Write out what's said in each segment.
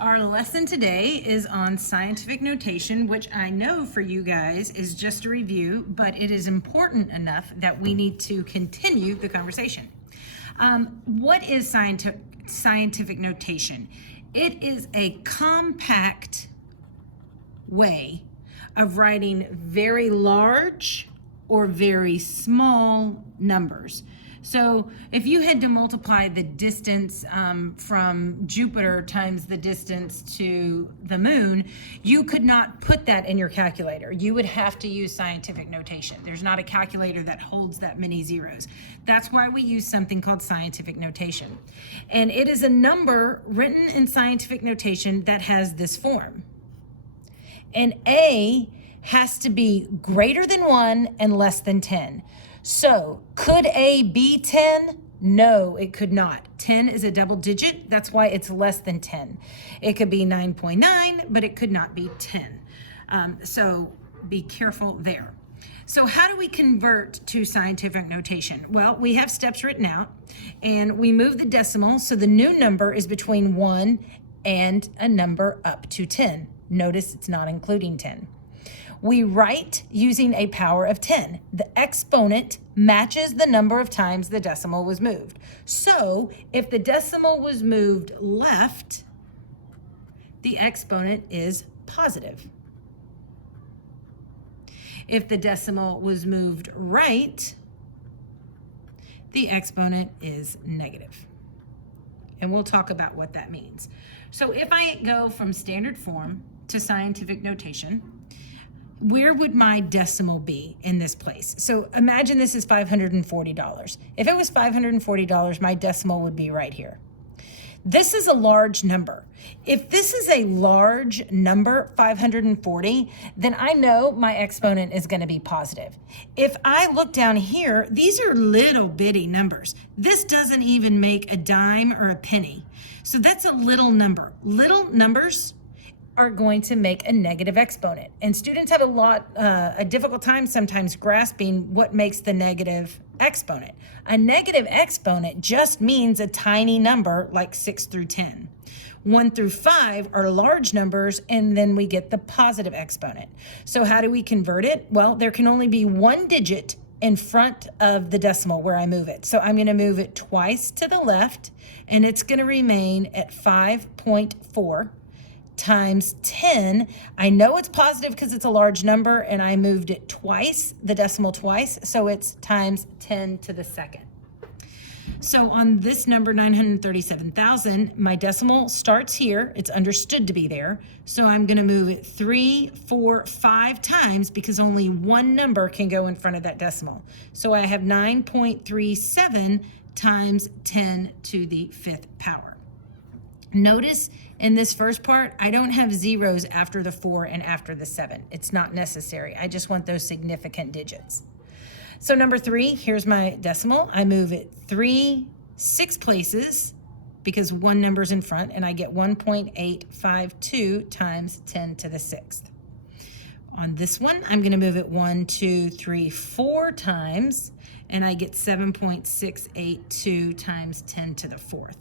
Our lesson today is on scientific notation, which I know for you guys is just a review, but it is important enough that we need to continue the conversation. What is scientific notation? It is a compact way of writing very large or very small numbers. So if you had to multiply the distance from Jupiter times the distance to the moon, you could not put that in your calculator. You would have to use scientific notation. There's not a calculator that holds that many zeros. That's why we use something called scientific notation. And it is a number written in scientific notation that has this form. And A has to be greater than 1 and less than 10. So could A be 10? No, it could not. 10 is a double digit. That's why it's less than 10. It could be 9.9, but it could not be 10. So be careful there. So how do we convert to scientific notation? Well, we have steps written out, and we move the decimal, so the new number is between 1 and a number up to 10. Notice it's not including 10. We write using a power of 10. The exponent matches the number of times the decimal was moved. So if the decimal was moved left, the exponent is positive. If the decimal was moved right, the exponent is negative. And we'll talk about what that means. So if I go from standard form to scientific notation, where would my decimal be in this place? So imagine this is $540. If it was $540, my decimal would be right here. This is a large number. If this is a large number, 540, then I know my exponent is going to be positive. If I look down here, these are little bitty numbers. This doesn't even make a dime or a penny. So that's a little number. Little numbers are going to make a negative exponent. And students have a difficult time sometimes grasping what makes the negative exponent. A negative exponent just means a tiny number like 6 through 10. 1 through 5 are large numbers, and then we get the positive exponent. So how do we convert it? Well, there can only be one digit in front of the decimal where I move it. So I'm going to move it twice to the left, and it's going to remain at 5.4. times 10. I know it's positive because it's a large number, and I moved it twice, the decimal twice, so it's times 10 to the second. So on this number, 937,000, my decimal starts here. It's understood to be there. So I'm going to move it 3, 4, 5 times because only one number can go in front of that decimal. So I have 9.37 times 10 to the 5th power. Notice in this first part, I don't have zeros after the 4 and after the 7. It's not necessary. I just want those significant digits. So number 3, here's my decimal. I move it 6 places because one number's in front, and I get 1.852 times 10 to the 6th. On this one, I'm going to move it 1, 2, 3, 4 times, and I get 7.682 times 10 to the 4th.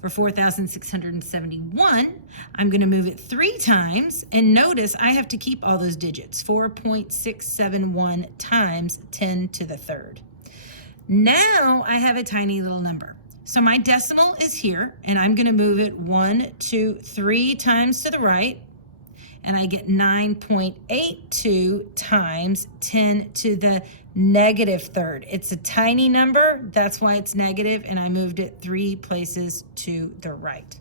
For 4,671, I'm going to move it 3 times, and notice I have to keep all those digits, 4.671 times 10 to the 3rd. Now I have a tiny little number. So my decimal is here, and I'm going to move it 1, 2, 3 times to the right, and I get 9.82 times 10 to the negative 3rd. It's a tiny number, that's why it's negative, and I moved it 3 places to the right.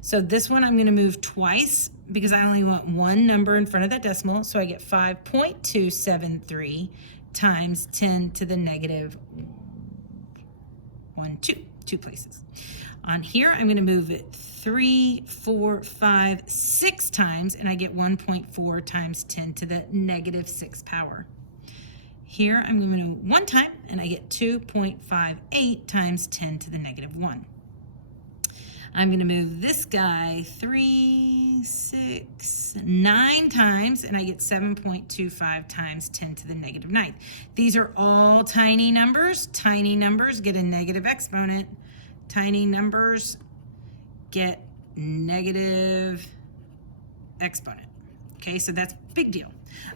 So this one I'm going to move twice because I only want one number in front of that decimal, so I get 5.273 times 10 to the negative 2 places. On here, I'm going to move it 3, 4, 5, 6 times, and I get 1.4 times 10 to the negative 6th power. Here, I'm going to 1 time, and I get 2.58 times 10 to the negative 1. I'm going to move this guy 3, 6, 9 times, and I get 7.25 times 10 to the negative 9th. These are all tiny numbers. Tiny numbers get a negative exponent. Tiny numbers get negative exponent. Okay, so that's a big deal.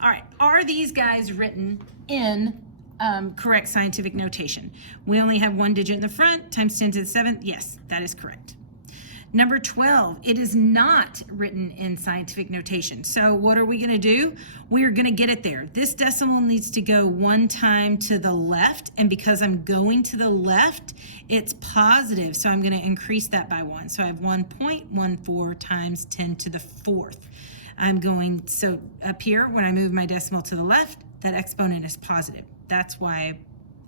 All right, are these guys written in correct scientific notation? We only have one digit in the front, times 10 to the 7th. Yes, that is correct. Number 12, it is not written in scientific notation. So what are we going to do? We're going to get it there. This decimal needs to go one time to the left, and because I'm going to the left, it's positive, so I'm going to increase that by 1. So I have 1.14 times 10 to the 4th. I'm going, so up here, when I move my decimal to the left, that exponent is positive. That's why I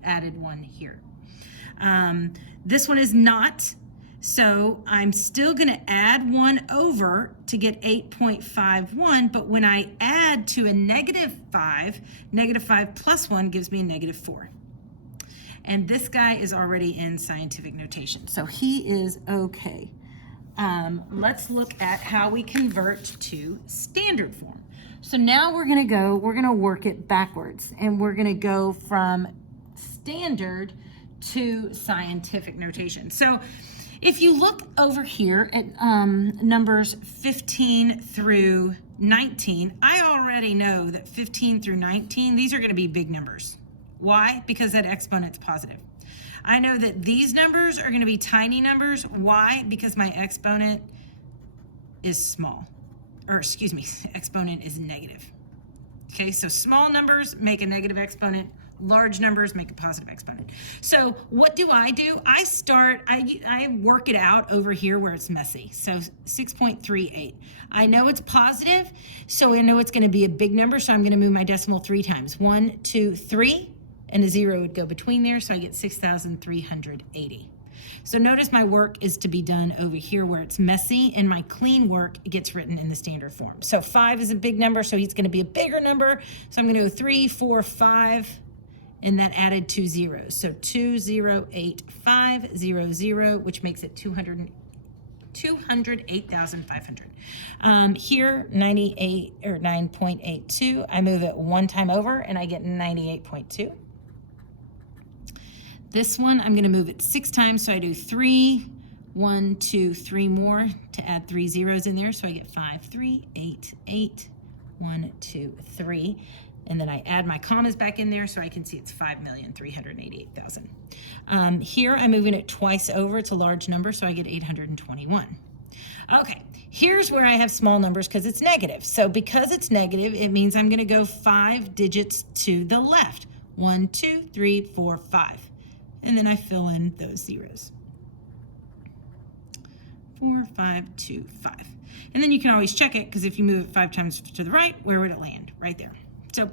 added 1 here. This one is not, so I'm still going to add 1 over to get 8.51, but when I add to a -5, -5 plus 1 gives me a -4. And this guy is already in scientific notation, so he is okay. Let's look at how we convert to standard form. So now we're going to work it backwards, and we're going to go from standard to scientific notation. So if you look over here at numbers 15 through 19, I already know that 15 through 19, these are going to be big numbers. Why? Because that exponent's positive. I know that these numbers are going to be tiny numbers. Why? Because my exponent is small. Or excuse me, exponent is negative. Okay, so small numbers make a negative exponent. Large numbers make a positive exponent. So what do? I work it out over here where it's messy. So 6.38. I know it's positive, so I know it's going to be a big number, so I'm going to move my decimal 3 times. 1, 2, 3, and a 0 would go between there, so I get 6,380. So notice my work is to be done over here where it's messy, and my clean work gets written in the standard form. So 5 is a big number, so it's going to be a bigger number. So I'm going to go 3, 4, 5, and that added 2 zeros. So 208,500, which makes it 208,500. Here, 98 or 9.82. I move it 1 time over, and I get 98.2. This one, I'm going to move it 6 times, so I do 3, 1, 2, 3 more to add 3 zeros in there, so I get 5, 3, 8, 8, 1, 2, 3, and then I add my commas back in there so I can see it's 5,388,000. Here, I'm moving it twice over. It's a large number, so I get 821. Okay, here's where I have small numbers because it's negative. So because it's negative, it means I'm going to go 5 digits to the left. 1, 2, 3, 4, 5. And then I fill in those zeros. 4, 5, 2, 5. And then you can always check it, because if you move it 5 times to the right, where would it land? Right there. So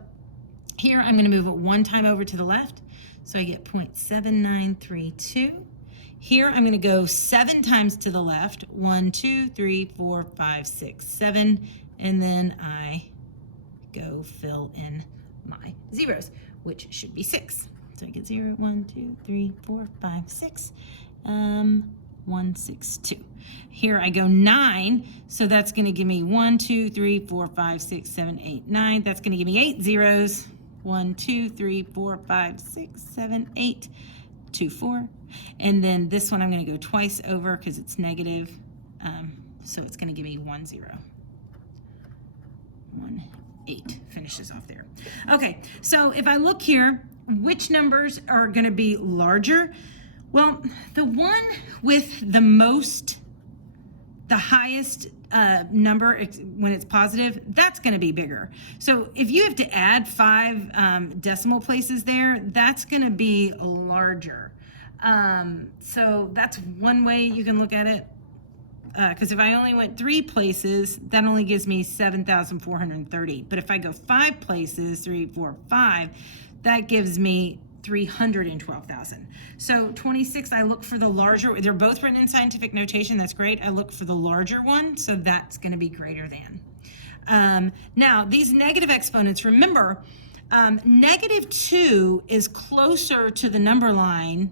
here I'm going to move it 1 time over to the left, so I get 0.7932. Here I'm going to go 7 times to the left, 1, 2, 3, 4, 5, 6, 7, and then I go fill in my zeros, which should be 6. So I get 0, 1, 2, 3, 4, 5, 6, 1, 6, 2. Here I go 9, so that's going to give me 1, 2, 3, 4, 5, 6, 7, 8, 9. That's going to give me 8 zeros. 1, 2, 3, 4, 5, 6, 7, 8, 2, 4. And then this one I'm going to go twice over because it's negative. So it's going to give me 1, 0. 1, 8 finishes off there. Okay, so if I look here, which numbers are going to be larger? Well, the one with the highest number when it's positive, that's going to be bigger. So if you have to add 5 decimal places there, that's going to be larger. So that's one way you can look at it. Because if I only went 3 places, that only gives me 7,430. But if I go 5 places, 3, 4, 5, that gives me 312,000. So 26, I look for the larger. They're both written in scientific notation. That's great. I look for the larger one, so that's going to be greater than. Now, these negative exponents, remember, -2 is closer to the number line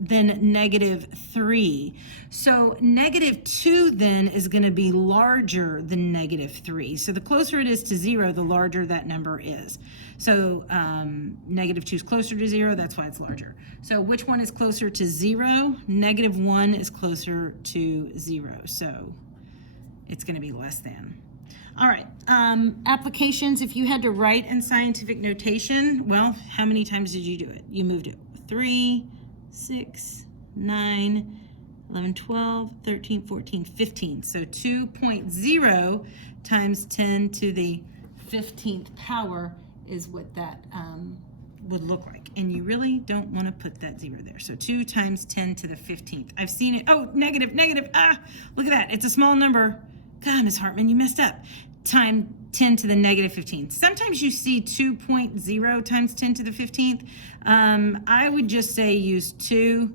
than -3. So -2 then is going to be larger than -3. So the closer it is to 0, the larger that number is. So -2 is closer to 0, that's why it's larger. So which one is closer to 0? -1 is closer to 0. So it's going to be less than. All right, applications, if you had to write in scientific notation, well, how many times did you do it? You moved it 3, 6, 9, 11, 12, 13, 14, 15. So 2.0 times 10 to the 15th power is what that would look like. And you really don't want to put that 0 there. So 2 times 10 to the 15th. I've seen it. Oh, negative. Look at that. It's a small number. God, Ms. Hartman, you messed up. Time 10 to the negative 15th. Sometimes you see 2.0 times 10 to the 15th. I would just say use 2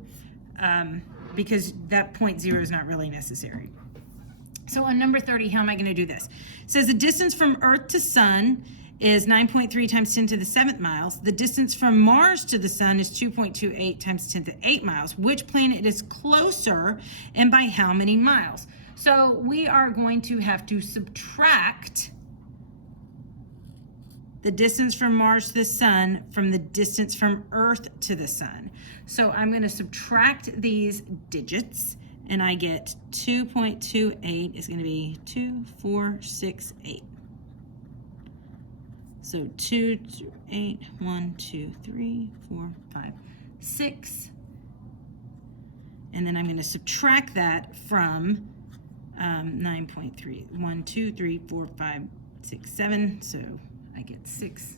because that 0.0 is not really necessary. So on number 30, how am I going to do this? It says the distance from Earth to Sun is 9.3 times 10 to the 7th miles. The distance from Mars to the Sun is 2.28 times 10 to the 8 miles. Which planet is closer and by how many miles? So we are going to have to subtract the distance from Mars to the Sun from the distance from Earth to the Sun. So I'm going to subtract these digits, and I get 2.28 is going to be 2, 4, 6, 8. So 2, 8, 1, 2, 3, 4, 5, 6. And then I'm going to subtract that from 9.3. 1, 2, 3, 4, 5, 6, 7. So I get 6.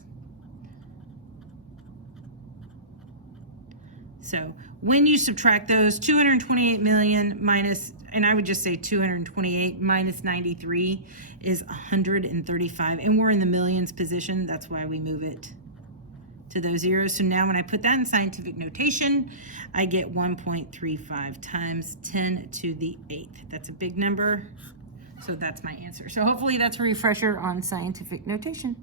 So when you subtract those, 228 million minus, and I would just say 228 minus 93 is 135. And we're in the millions position. That's why we move it to those zeros. So now when I put that in scientific notation, I get 1.35 times 10 to the 8th. That's a big number. So that's my answer. So hopefully that's a refresher on scientific notation.